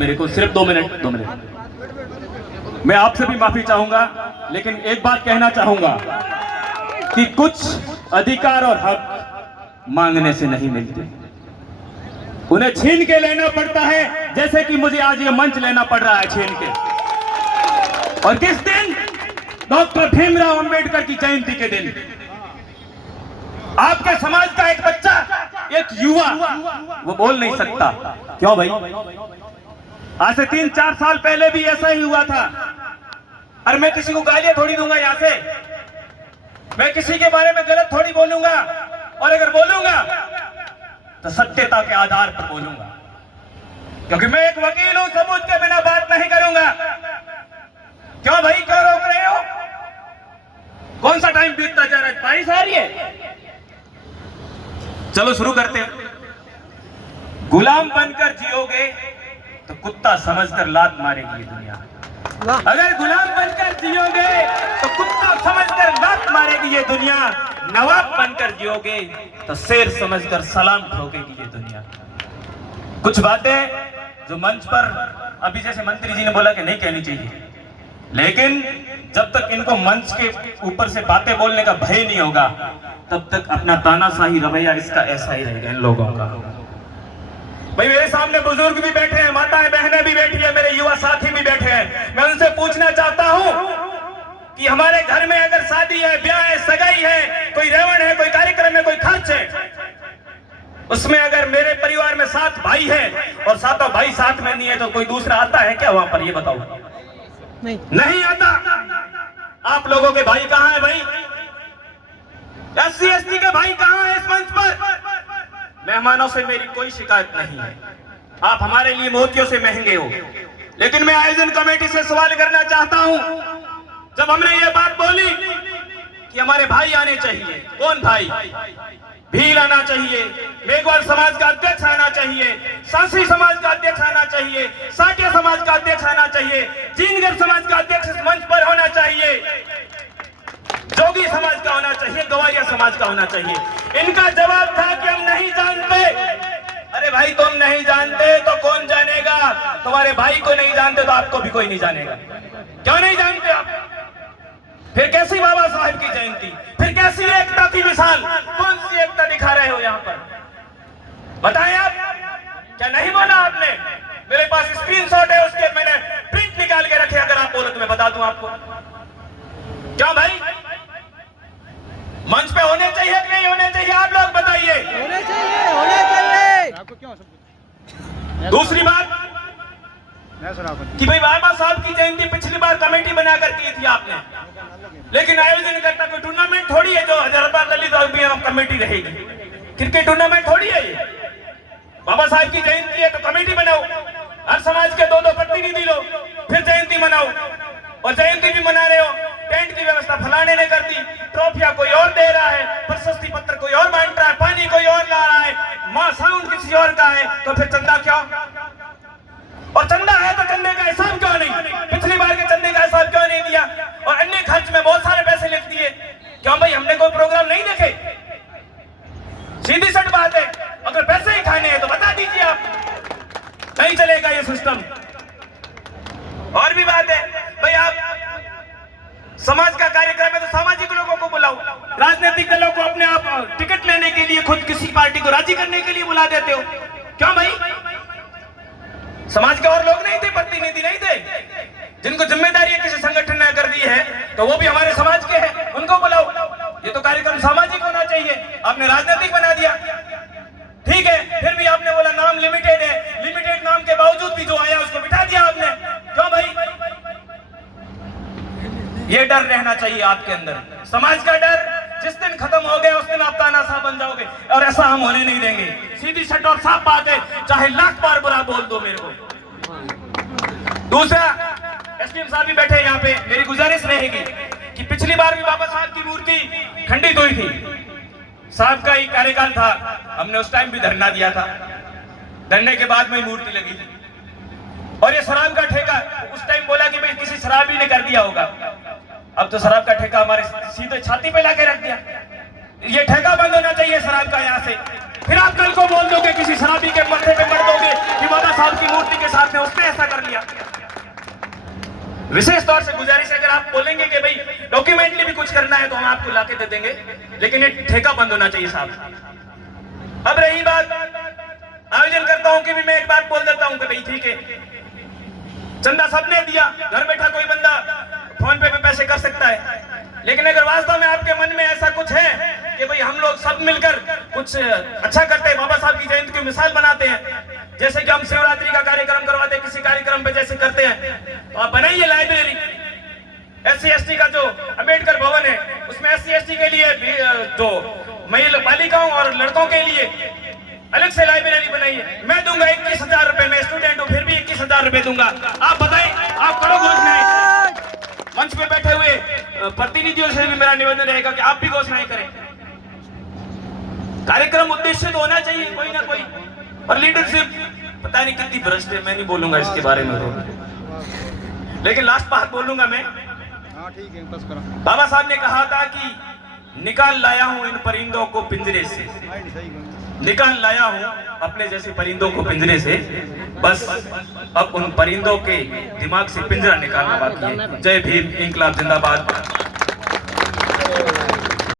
मेरे को सिर्फ 2 मिनट। मैं आपसे भी माफी चाहूंगा, लेकिन एक बात कहना चाहूंगा कि कुछ अधिकार और हक मांगने से नहीं मिलते, उन्हें छीन के लेना पड़ता है, जैसे कि मुझे आज ये मंच लेना पड़ रहा है छीन के। और किस दिन? डॉक्टर भीमराव अंबेडकर की जयंती के दिन आपके समाज का एक बच्चा, एक युवा, वो बोल नहीं सकता। क्यों भाई? आज से 3-4 साल पहले भी ऐसा ही हुआ था। और मैं किसी को गालियां थोड़ी दूंगा यहां से, मैं किसी के बारे में गलत थोड़ी बोलूंगा, और अगर बोलूंगा तो सत्यता के आधार पर बोलूंगा, क्योंकि मैं एक वकील हूं, सबूत के बिना बात नहीं करूंगा। क्यों भाई, क्यों रोक रहे हो? कौन सा टाइम बीतता जा रहा है? बारिश आ रही है। चलो शुरू करते हैं। गुलाम बनकर जियोगे तो कुत्ता समझकर लात मारेगी ये दुनिया। अगर गुलाम बनकर जियोगे तो कुत्ता समझकर लात मारेगी ये दुनिया। नवाब बनकर जियोगे तो शेर समझकर सलाम ठोकेगी ये दुनिया। कुछ बातें जो मंच पर अभी जैसे मंत्री जी ने बोला कि नहीं कहनी चाहिए, लेकिन जब तक इनको मंच के ऊपर से बातें बोलने का भय नहीं होगा, तब तक अपना तानाशाही रवैया इसका ऐसा ही रहेगा इन लोगों का। भाई मेरे सामने बुजुर्ग भी बैठे हैं, माताएं बहनें भी बैठी है, मेरे युवा साथी भी बैठे हैं। मैं उनसे पूछना चाहता हूं कि हमारे घर में अगर शादी है, ब्याह है, सगाई है, कोई रेवण है, कोई कार्यक्रम है, कोई खर्च है, उसमें अगर मेरे परिवार में 7 भाई हैं और 7 भाई साथ में नहीं है, तो कोई दूसरा आता है क्या वहां पर? ये बताओ। नहीं आता। आप लोगों के भाई कहां है भाई? SC ST के भाई कहां है इस मंच पर? मेहमानों से मेरी कोई शिकायत नहीं है, आप हमारे लिए मोतियों से महंगे हो, लेकिन मैं आयोजन कमेटी से सवाल करना चाहता हूं। जब हमने ये बात बोली कि हमारे भाई आने चाहिए, कौन भाई? भील आना चाहिए, मेघवाल समाज का अध्यक्ष आना चाहिए, सांसी समाज का अध्यक्ष आना चाहिए, साटिया समाज का अध्यक्ष आना चाहिए, जीनगर समाज का अध्यक्ष इस मंच पर होना चाहिए, जोगी समाज का होना चाहिए, गवारिया समाज का होना चाहिए। इनका जवाब था कि हम नहीं जानते। अरे भाई, तुम नहीं जानते तो कौन जानेगा? तुम्हारे भाई को नहीं जानते तो आपको भी कोई नहीं जानेगा। क्यों नहीं जानते आप? फिर कैसी बाबा साहब की जयंती, फिर कैसी एकता की मिसाल? कौन सी एकता दिखा रहे हो यहाँ पर? बताएं आप। क्या नहीं बोला आपने? मेरे पास स्क्रीनशॉट है उसके, मैंने प्रिंट निकाल के रखे। अगर आप बोलो तो मैं बता दूं आपको। क्या भाई, मंच पे होने चाहिए कि नहीं होने चाहिए? आप लोग बताइए। होने चाहिए, होने चाहिए। आपको क्यों? दूसरी बात कि भाई बाबा साहब की जयंती पिछली बार कमेटी बनाकर की थी आपने, लेकिन आयोजन करता कोई टूर्नामेंट थोड़ी है जो हजारबाग ललित कमेटी रहेगी। क्रिकेट टूर्नामेंट थोड़ी है ये। बाबा साहब की जयंती है तो कमेटी बनाओ, हर समाज के 2-2 प्रतिनिधि लो, फिर जयंती मनाओ। और जयंती भी मना रहे हो, टेंट की व्यवस्था फलाने ने कर दी, ट्रॉफियां कोई और दे रहा है, प्रशस्ति पत्र कोई और बांट रहा है, पानी कोई और ला रहा है, मां साउंड किसी और का है, तो फिर चंदा क्यों? और चंदा है तो चंदे का हिसाब क्यों नहीं? पिछली बार के चंदे का हिसाब क्यों नहीं दिया? और अन्य खर्च में बहुत सारे पैसे लिख दिए। क्यों भाई, हमने कोई प्रोग्राम नहीं देखे? सीधी सट बात है, अगर पैसे ही खाने हैं तो बता दीजिए आप। नहीं चलेगा ये सिस्टम। और भी बात है भाई, आप समाज का कार्यक्रम है तो सामाजिक लोगों को बुलाओ, राजनीतिक दलों को अपने आप टिकट लेने के लिए खुद किसी पार्टी को राजी करने के लिए बुला देते हो। क्यों भाई? समाज के और लोग नहीं थे, प्रतिनिधि नहीं थे, जिनको जिम्मेदारी किसी संगठन ने कर दी है तो वो भी हमारे समाज के हैं, उनको बुलाओ। ये तो कार्यक्रम सामाजिक होना चाहिए, आपने राजनीतिक बना दिया। ठीक है, फिर भी आपने बोला नाम लिमिटेड है, लिमिटेड नाम के बावजूद भी जो आया उसको बिठा दिया आपने। क्यों भाई? ये डर रहना चाहिए आपके अंदर, समाज का डर। जिस दिन खत्म हो गया उस दिन आप तानाशाह बन जाओगे, और ऐसा हम होने नहीं देंगे। सीधी सट और साफ बात है, चाहे लाख बार बुरा बोल दो मेरे को। दूसरा, एसडीएम साहब भी बैठे यहाँ पे, मेरी गुजारिश रहेगी कि पिछली बार भी बाबा साहब की मूर्ति खंडित हुई थी, साहब का ही कार्यकाल था, हमने उस टाइम भी धरना दिया था, धरने के बाद में मूर्ति लगी थी। और ये शराब का ठेका, उस टाइम बोला कि भाई किसी शराबी ने कर दिया होगा, अब तो शराब का ठेका हमारे सीधे छाती पे लाके रख दिया। ये ठेका बंद होना चाहिए शराब का यहाँ से। फिर आप कल को बोल दोगे, किसी शराबी के मत्थे पे मर दोगे कि बाबा साहब की मूर्ति के साथ में उसने विशेष तौर से गुजारिश है, अगर आप बोलेंगे कि भाई डॉक्यूमेंटली भी कुछ करना है तो हम आपको लाके दे देंगे, लेकिन ये ठेका बंद होना चाहिए साहब। अब रही बात आयोजन करता हूं कि भी मैं एक बात बोल देता हूं कि भाई ठीक है, चंदा सबने दिया, घर बैठा कोई बंदा फोन पे पैसे कर सकता है, लेकिन अगर वास्तव में आपके मन में ऐसा कुछ है कि भाई हम लोग सब मिलकर कुछ अच्छा करते हैं, बाबा साहब की जयंती की मिसाल बनाते हैं, जैसे कि हम शिवरात्रि का कार्यक्रम करवाते हैं, किसी कार्यक्रम पे जैसे करते हैं, तो आप बनाइए लाइब्रेरी। SC/ST का जो अंबेडकर भवन है उसमें SC/ST के लिए भी जो महिला बालिकाओं और लड़कों के लिए अलग से लाइब्रेरी बनाइए। मैं दूंगा 21,000 रुपए, मैं स्टूडेंट हूँ फिर भी 21,000 रुपए दूंगा। आप बताएं, आप करो घोषणाएं। मंच पे बैठे हुए प्रतिनिधियों से भी मेरा निवेदन रहेगा कि आप भी घोषणाएं करें। कार्यक्रम उद्देश्य तो होना चाहिए कोई ना कोई, और लीडरशिप पता नहीं कितनी भ्रष्ट है, मैं नहीं बोलूंगा इसके बारे में, लेकिन लास्ट बात बोलूंगा मैं। ठीक है, बस करो। बाबा साहब ने कहा था कि निकाल लाया हूं इन परिंदों को पिंजरे से, निकाल लाया हूं अपने जैसे परिंदों को पिंजरे से, बस अब उन परिंदों के दिमाग से पिंजरा निकालना बाकी है। जय भीम, इंकलाब जिंदाबाद।